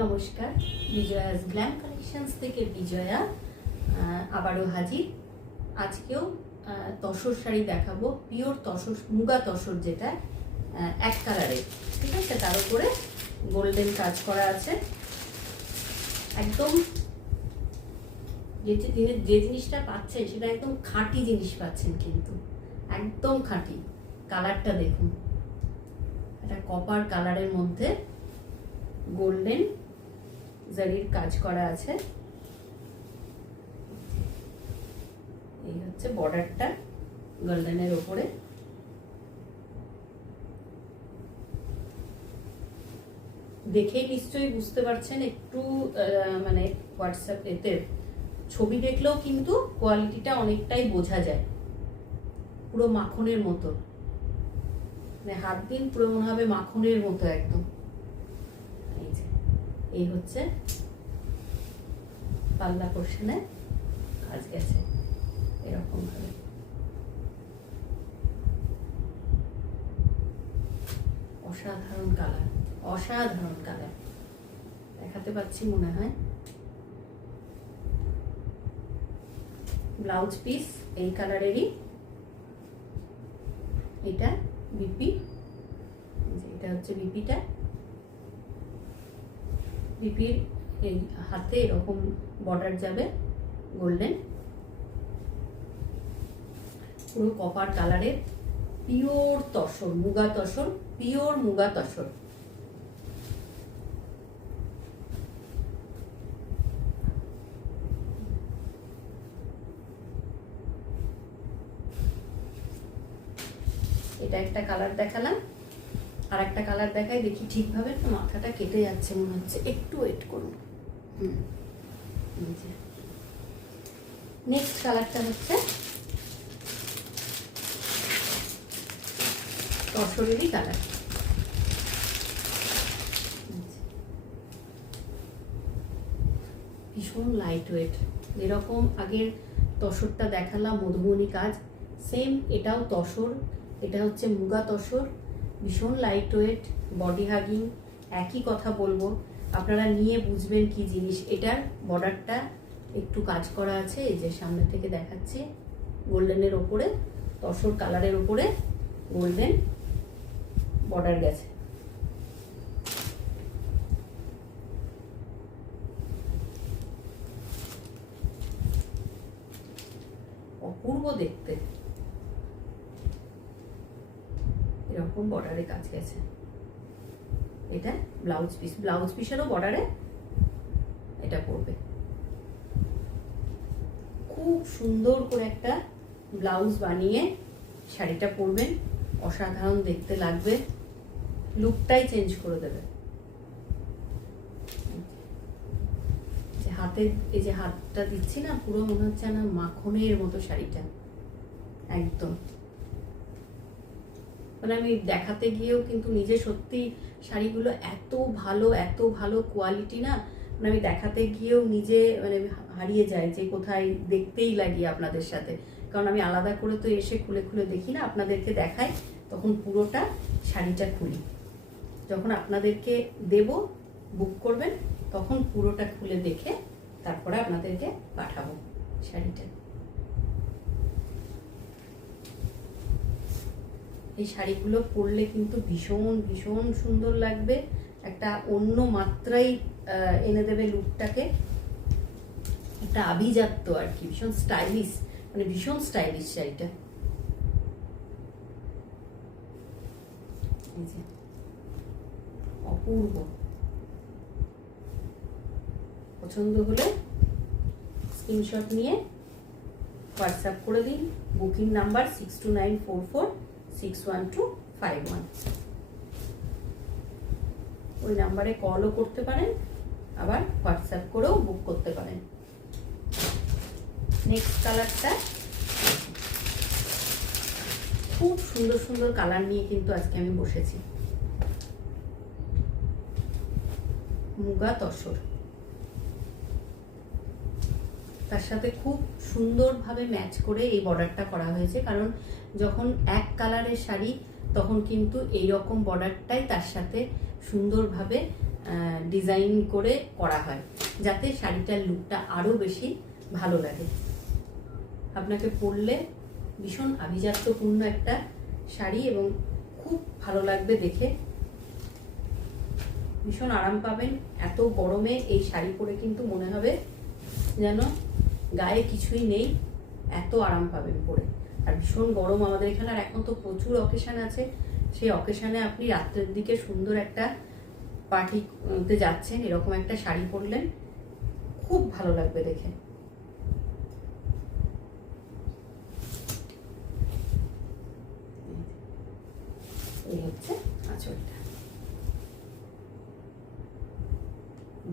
নমস্কার, বিজয়াস glam collections থেকে বিজয়া আবারও হাজির। আজকেও তসর শাড়ি দেখাবো, পিওর তসর, মুগা তসর, যেটা এক কালারের, ঠিক আছে। তার উপরে গোল্ডেন কাজ করা আছে। একদম যে জিনিসটা পাচ্ছেন সেটা একদম খাঁটি জিনিস পাচ্ছেন, কিন্তু একদম খাঁটি। কালারটা দেখুন, এটা কপার কালারের মধ্যে গোল্ডেন জারির কাজ করা আছে। এই হচ্ছে বর্ডারটা গোল্ডেনের উপরে। দেখেই নিশ্চয়ই বুঝতে পারছেন, একটু মানে হোয়াটসঅ্যাপ এতে ছবি দেখলেও কিন্তু কোয়ালিটিটা অনেকটাই বোঝা যায়। পুরো মাখনের মতো, মানে হাত দিন পুরো মনে হবে মাখনের মতো একদম। এই হচ্ছে পাল্লা পোর্শনে কাজ গেছে এরকম ভাবে। অসাধারণ কালার, অসাধারণ কালার দেখাতে পাচ্ছি মনে হয়। ব্লাউজ পিস এই কালারেরই, এটা বিপি, এটা হচ্ছে বিপিটা। বিপির এই হাতে এরকম বর্ডার যাবে গোল্ডেন, পুরো কপার কালারের, পিওর তসর, মুগা তসর, পিওর মুগা তসর। এটা একটা কালার দেখালাম, আর একটা কালার দেখাই, দেখি ঠিকভাবে। মাথাটা কেটে যাচ্ছে মনে হচ্ছে, একটু ওয়েট করুন। নেক্সট কালারটা হচ্ছে তসরেরই কালার। ভীষণ লাইট ওয়েট, যেরকম আগের তসরটা দেখালাম মধুবনী কাজ, সেম এটাও তসর। এটা হচ্ছে মুগা তসর, ভীষণ লাইট ওয়েট, বডি হাগিং। একই কথা বলবো, আপনারা নিয়ে বুঝবেন কি জিনিস। এটার বর্ডারটা একটু কাজ করা আছে, এই যে সামনে থেকে দেখাচ্ছি, গোল্ডেনের ওপরে, তসর কালারের ওপরে গোল্ডেন বর্ডার গেছে। অপূর্ব দেখতে, এরকম বর্ডারে কাজ গেছে। এটা ব্লাউজ পিস, ব্লাউজ পিসেরও বর্ডারে এটা পড়বে। খুব সুন্দর করে একটা ব্লাউজ বানিয়ে শাড়িটা পরবেন, অসাধারণ দেখতে লাগবে, লুকটাই চেঞ্জ করে দেবে। হাতে এই যে হাতটা দিচ্ছি না, পুরো মনে হচ্ছে না মাখনের মতো শাড়িটা একদম। মানে আমি দেখাতে গিয়েও কিন্তু নিজে সত্যি শাড়িগুলো এত ভালো, এত ভালো কোয়ালিটি না, মানে আমি দেখাতে গিয়েও নিজে মানে হারিয়ে যায় যে কোথায় দেখতেই লাগি আপনাদের সাথে। কারণ আমি আলাদা করে তো এসে খুলে খুলে দেখি না, আপনাদেরকে দেখাই, তখন পুরোটা শাড়িটা খুলি। যখন আপনাদেরকে দেব, বুক করবেন, তখন পুরোটা খুলে দেখে তারপরে আপনাদেরকে পাঠাবো শাড়িটা। এই শাড়িগুলো পরলে কিন্তু ভীষণ ভীষণ সুন্দর লাগবে, একটা অন্য মাত্রাই এনে দেবে লুকটাকে, একটা আভিজাত্য আর কি, ভীষণ স্টাইলিশ, মানে ভীষণ স্টাইলিশ শাড়িটা। অপূর্ব। পছন্দ হলে স্ক্রিনশট নিয়ে হোয়াটসঅ্যাপ করে দিন। Booking number 6294461251। ওই নাম্বারে কলও করতে পারেন, আবার হোয়াটসঅ্যাপ করেও বুক করতে পারেন। নেক্সট কালারটা, খুব সুন্দর সুন্দর কালার নিয়ে কিন্তু আজকে আমি বসেছি। মুগা তসর, তার সাথে খুব সুন্দরভাবে ম্যাচ করে এই বর্ডারটা করা হয়েছে। কারণ যখন এক কালারের শাড়ি, তখন কিন্তু এই রকম বর্ডারটাই তার সাথে সুন্দরভাবে ডিজাইন করে করা হয়, যাতে শাড়িটার লুকটা আরও বেশি ভালো লাগে। আপনাকে পরলে ভীষণ আভিজাত্যপূর্ণ একটা শাড়ি এবং খুব ভালো লাগবে দেখে, ভীষণ আরাম পাবেন। এত গরমে এই শাড়ি পরে কিন্তু মনে হবে যেন গায়ে কিছুই নেই, এত আরাম পাবেন পরে। আর ভীষণ গরম আমাদের এখানে, আর এখন তো প্রচুর অকেশান আছে, সেই অকেশানে আপনি রাত্রের দিকে সুন্দর একটা পার্টিতে যাচ্ছেন, এরকম একটা শাড়ি পরলেন, খুব ভালো লাগবে দেখে। এই হচ্ছে আঁচলটা।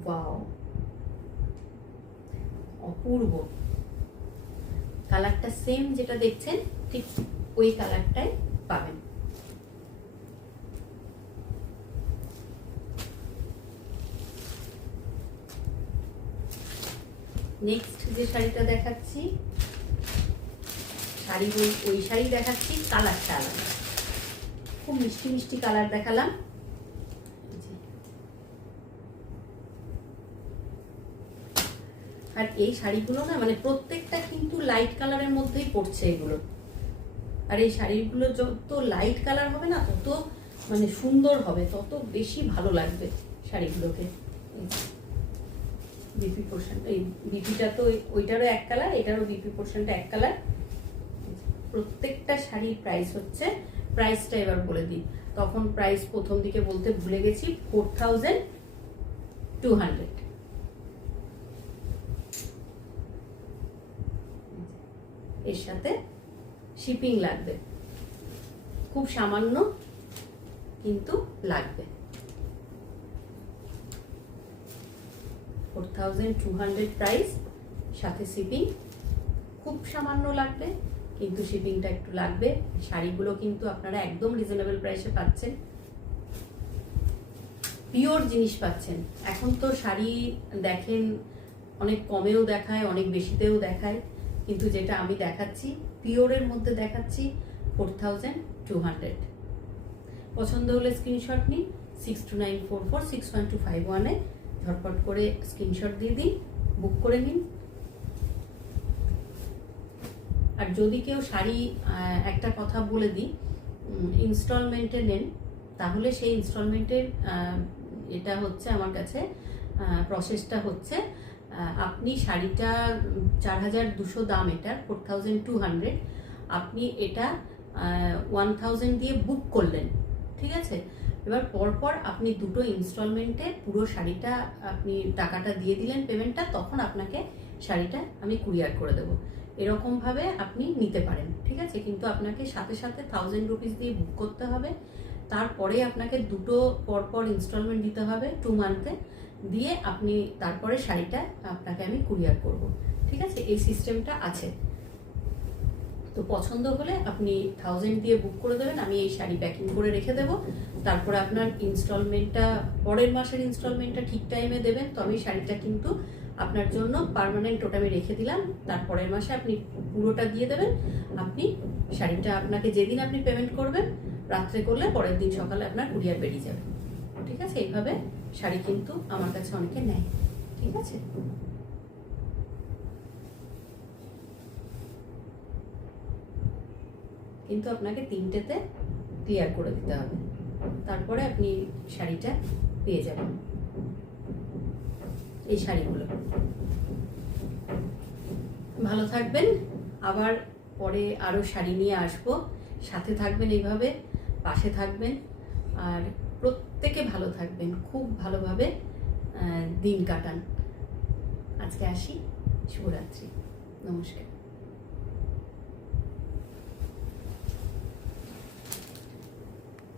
ওয়াও, অপূর্ব কালারটা, সেম যেটা দেখছেন ঠিক ওই কালারটাই পাবেন। নেক্সট যে শাড়িটা দেখাচ্ছি, ওই শাড়ি দেখাচ্ছি, কালারটা আলাদা, খুব মিষ্টি মিষ্টি কালার দেখালাম। আর এই শাড়িগুলো না মানে প্রত্যেকটা কিন্তু লাইট কালারের মধ্যেই পড়ছে এগুলো। আর এই শাড়িগুলো যত লাইট কালার হবে না তত মানে সুন্দর হবে, তত বেশি ভালো লাগবে শাড়িগুলোকে। বিপি পোর্শন, এই বিপিটা তো ওইটারও এক কালার, এটারও বিপি পোর্শনটা এক কালার। প্রত্যেকটা শাড়ির প্রাইস হচ্ছে, প্রাইসটা এবার বলে দিই, তখন প্রাইস প্রথম দিকে বলতে ভুলে গেছি, 4200। এর সাথে শিপিং লাগবে, খুব সামান্য কিন্তু লাগবে। 4200 প্রাইস, সাথে শিপিং খুব সামান্য লাগবে, কিন্তু শিপিংটা একটু লাগবে। শাড়িগুলো কিন্তু আপনারা একদম রিজনেবল প্রাইসে পাচ্ছেন, পিওর জিনিস পাচ্ছেন। এখন তো শাড়ি দেখেন অনেক কমেও দেখায়, অনেক বেশিতেও দেখায়, কিন্তু যেটা আমি দেখাচ্ছি পিওরের মধ্যে দেখাচ্ছি 4200। পছন্দ হলে স্ক্রিনশট নিন, 6294461251-এ ঝটপট করে স্ক্রিনশট দিয়ে দিন, বুক করে নিন। আর যদি কেউ শাড়ি, একটা কথা বলে দিই, ইনস্টলমেন্টে নেন, তাহলে সেই ইনস্টলমেন্টের এটা হচ্ছে আমার কাছে প্রসেসটা হচ্ছে, আপনি শাড়িটা 4200 দাম, এটার 4200, আপনি এটা 1000 দিয়ে বুক করলেন, ঠিক আছে? এবার পরপর আপনি দুটো ইনস্টলমেন্টে পুরো শাড়িটা আপনি টাকাটা দিয়ে দিলেন, পেমেন্টটা, তখন আপনাকে শাড়িটা আমি কুরিয়ার করে দেবো। এরকমভাবে আপনি নিতে পারেন, ঠিক আছে? কিন্তু আপনাকে সাথে সাথে 1000 রুপিস দিয়ে বুক করতে হবে, তারপরে আপনাকে দুটো পরপর ইনস্টলমেন্ট দিতে হবে 2 মান্থে, দিয়ে আপনি তারপরে শাড়িটা আপনাকে আমি কুরিয়ার করব, ঠিক আছে? এই সিস্টেমটা আছে। তো পছন্দ হলে আপনি 1000 দিয়ে বুক করে দেবেন, আমি এই শাড়ি প্যাকিং করে রেখে দেবো, তারপরে আপনার ইনস্টলমেন্টটা, পরের মাসের ইনস্টলমেন্টটা ঠিক টাইমে দেবেন, তবে শাড়িটা কিন্তু আপনার জন্য পার্মানেন্ট, ওটা আমি রেখে দিলাম, তারপরের মাসে আপনি পুরোটা দিয়ে দেবেন। আপনি শাড়িটা, আপনাকে যেদিন আপনি পেমেন্ট করবেন রাত্রে করলে পরের দিন সকালে আপনার কুরিয়ার বেরিয়ে যাবে, ঠিক আছে? এইভাবে শাড়ি কিন্তু আমার কাছে অনেকে নেয়, ঠিক আছে? কিন্তু আপনাকে 3টেতে ক্লিয়ার করে দিতে হবে, তারপরে আপনি শাড়িটা পেয়ে যাবেন। এই শাড়িগুলো ভালো থাকবেন, আবার পরে আরো শাড়ি নিয়ে আসবো, সাথে থাকবেন, এইভাবে পাশে থাকবেন, আর প্রত্যেকে ভালো থাকবেন, খুব ভালোভাবে দিন কাটান। আজকে আসি, শুভরাত্রি, নমস্কার।